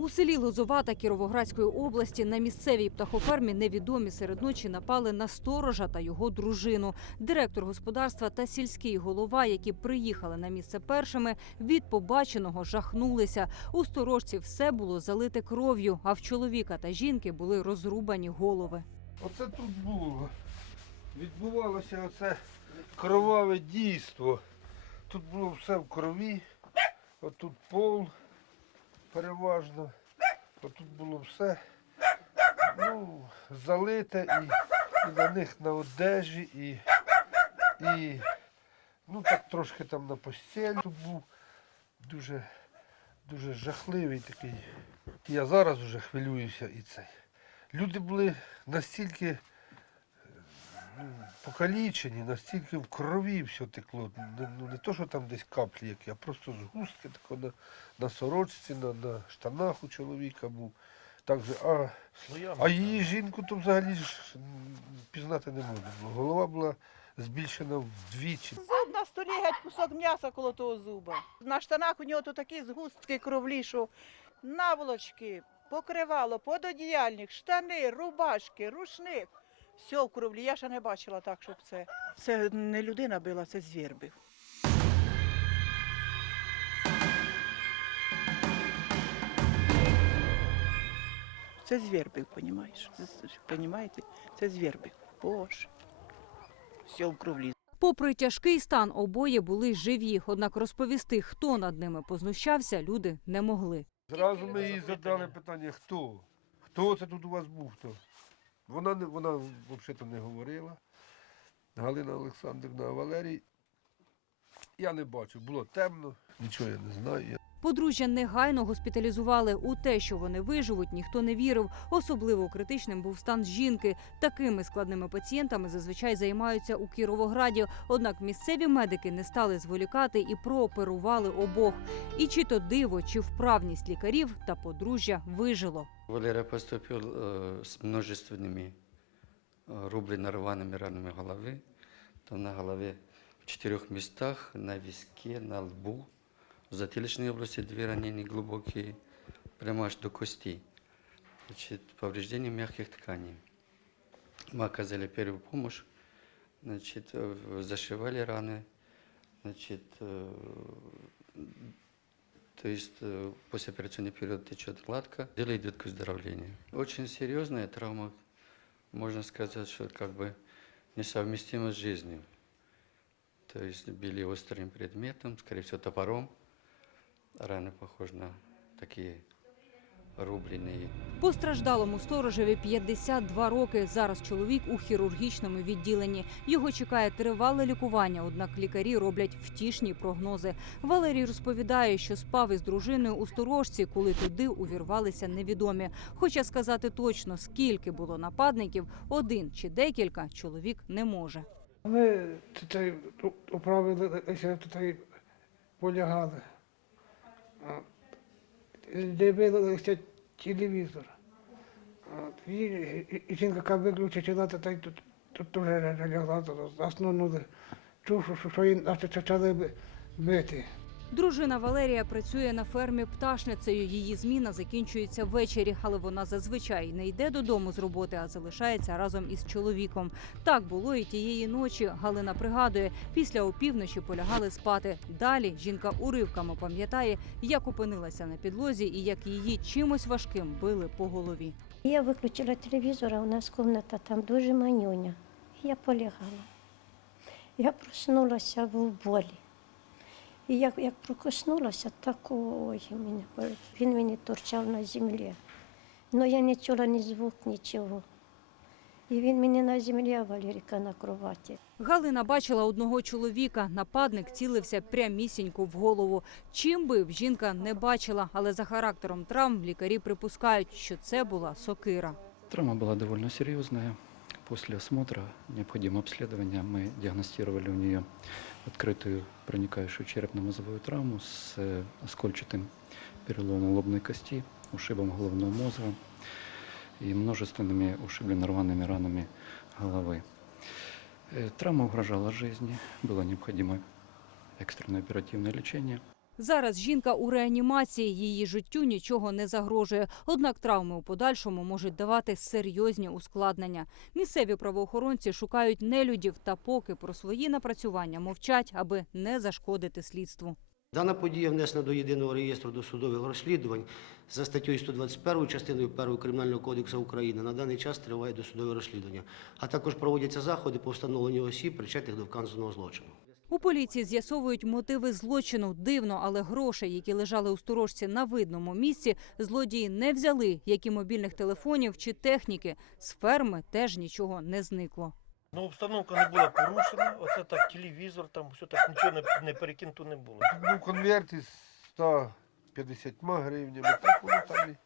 У селі Лозовата Кіровоградської області на місцевій птахофермі невідомі серед ночі напали на сторожа та його дружину. Директор господарства та сільський голова, які приїхали на місце першими, від побаченого жахнулися. У сторожці все було залите кров'ю, а в чоловіка та жінки були розрубані голови. Оце тут було. Відбувалося оце кроваве дійство. Тут було все в крові, отут пол переважно, отут було все ну, залите і, і на них на одежі, і, і ну, так трошки там на постелі. Тут був дуже, дуже жахливий такий. Я зараз вже хвилююся і цей. Люди були настільки покалічені, настільки в крові все текло. Не, ну, не то, що там десь каплі які, а просто згустки тако на, на сорочці, на, на штанах у чоловіка був. Так же, а, а її жінку то взагалі ж пізнати не можна було. Голова була збільшена вдвічі. Зуб на столі геть кусок м'яса коло того зуба. На штанах у нього тут такі згустки кровлі, що наволочки, покривало, пододіяльник, штани, рубашки, рушник. Все в кровлі. Я ще не бачила так, щоб це. Це не людина била, це звір бив. Це звір бив, понімаєш? Понімаєте? Це звір бив. Боже. Все в кровлі. Попри тяжкий стан, обоє були живі. Однак розповісти, хто над ними познущався, люди не могли. Зразу ми їй задали питання, хто? Хто це тут у вас був? Хто? Вона, вона взагалі не говорила. Галина Олександрівна, Валерій. Я не бачу, було темно, нічого я не знаю. Я Подружжя негайно госпіталізували. У те, що вони виживуть, ніхто не вірив. Особливо критичним був стан жінки. Такими складними пацієнтами зазвичай займаються у Кіровограді. Однак місцеві медики не стали зволікати і прооперували обох. І чи то диво, чи вправність лікарів та подружжя вижило. Валера поступил э, с множественными э, рублено рваными ранами головы. Там на голове в четырех местах, на виске, на лбу, В затылочной области две ранения глубокие, прямо аж до кости. Значит, повреждение мягких тканей. Мы оказали первую помощь, значит, э, зашивали раны, значит, э, то есть э, послеоперационный период течет гладко, дело идет к выздоровлению. Очень серьезная травма, можно сказать, что как бы несовместима с жизнью. То есть били острым предметом, скорее всего топором. Раны похожи на такие рубленые. Постраждалому сторожеві 52 роки. Зараз чоловік у хірургічному відділенні. Його чекає тривале лікування, однак лікарі роблять втішні прогнози. Валерій розповідає, що спав із дружиною у сторожці, коли туди увірвалися невідомі. Хоча сказати точно, скільки було нападників, один чи декілька чоловік не може. Ми тут управилися, тут полягали. Дивилися телевізор. От. І, і, жінка виключила, та й тут, тут теж лягла, заснула, заснули. Чув, що, її почали бити. Дружина Валерія працює на фермі пташницею. Її зміна закінчується ввечері, але вона зазвичай не йде додому з роботи, а залишається разом із чоловіком. Так було і тієї ночі. Галина пригадує, після опівночі полягали спати. Далі жінка уривками пам'ятає, як опинилася на підлозі і як її чимось важким били по голові. Я виключила телевізор, а у нас кімната там дуже манюня. Я полягала. Я проснулася в болі. І як, як прокоснулася, так ой, мене, він мені торчав на землі. Ну я не чула ні звук, нічого. І він мені на землі, а Валеріка на кроваті. Галина бачила одного чоловіка. Нападник цілився прямісінько в голову. Чим бив, жінка не бачила, але за характером травм лікарі припускають, що це була сокира. Травма была довольно серьезная. После осмотра, необходимого обследования, мы диагностировали у нее открытую проникающую черепно-мозговую травму с э, оскольчатым переломом лобной кости, ушибом головного мозга и множественными ушибленно-рваными ранами головы. Э, Травма угрожала жизни, было необходимо экстренное оперативное лечение. Зараз жінка у реанімації, її життю нічого не загрожує. Однак травми у подальшому можуть давати серйозні ускладнення. Місцеві правоохоронці шукають нелюдів та поки про свої напрацювання мовчать, аби не зашкодити слідству. Дана подія внесена до єдиного реєстру досудових розслідувань за статтею 121 частиною 1 Кримінального кодексу України. На даний час триває досудове розслідування, а також проводяться заходи по встановленню осіб, причетних до вказаного злочину. У поліції з'ясовують мотиви злочину. Дивно, але грошей, які лежали у сторожці на видному місці, злодії не взяли, як і мобільних телефонів чи техніки. З ферми теж нічого не зникло. Ну, обстановка не була порушена. Оце так телевізор, там все так нічого не, не перекинуто не було. Тут був конверт із 150 гривнями, так воно там і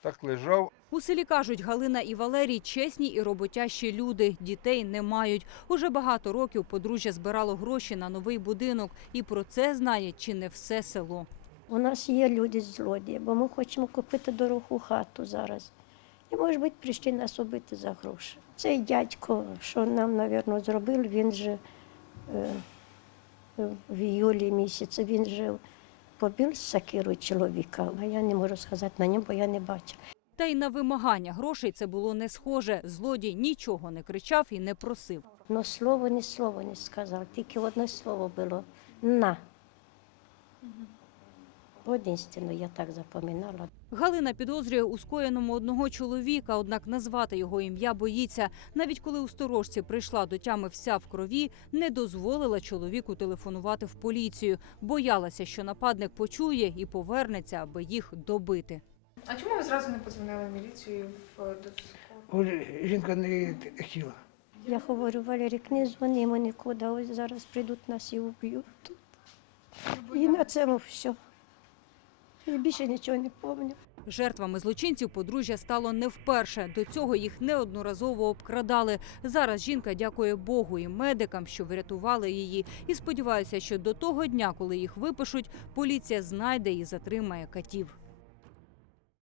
так лежав. У селі кажуть, Галина і Валерій чесні і роботящі люди. Дітей не мають. Уже багато років подружжя збирало гроші на новий будинок. І про це знає чи не все село. У нас є люди злодії, бо ми хочемо купити дорогу хату зараз. І, може бути, прийшли нас убити за гроші. Цей дядько, що нам, мабуть, зробив, він же е, в іюлі місяці, він же побив сакирою чоловіка, а я не можу сказати на ньому, бо я не бачила. Та й на вимагання грошей це було не схоже. Злодій нічого не кричав і не просив. Ну, слово ні слово не сказав, тільки одне слово було на. Одинственно я так запам'ятала. Галина підозрює у скоєному одного чоловіка, однак назвати його ім'я боїться. Навіть коли у сторожці прийшла до тями вся в крові, не дозволила чоловіку телефонувати в поліцію. Боялася, що нападник почує і повернеться, аби їх добити. А чому ви зразу не подзвонили в міліцію в жінка не хотіла. Я говорю, Валерік, не дзвонимо нікуди, ось зараз прийдуть нас і вб'ють тут. І на цьому все. І більше нічого не пам'ятаю. Жертвами злочинців подружжя стало не вперше. До цього їх неодноразово обкрадали. Зараз жінка дякує Богу і медикам, що врятували її, і сподівається, що до того дня, коли їх випишуть, поліція знайде і затримає катів.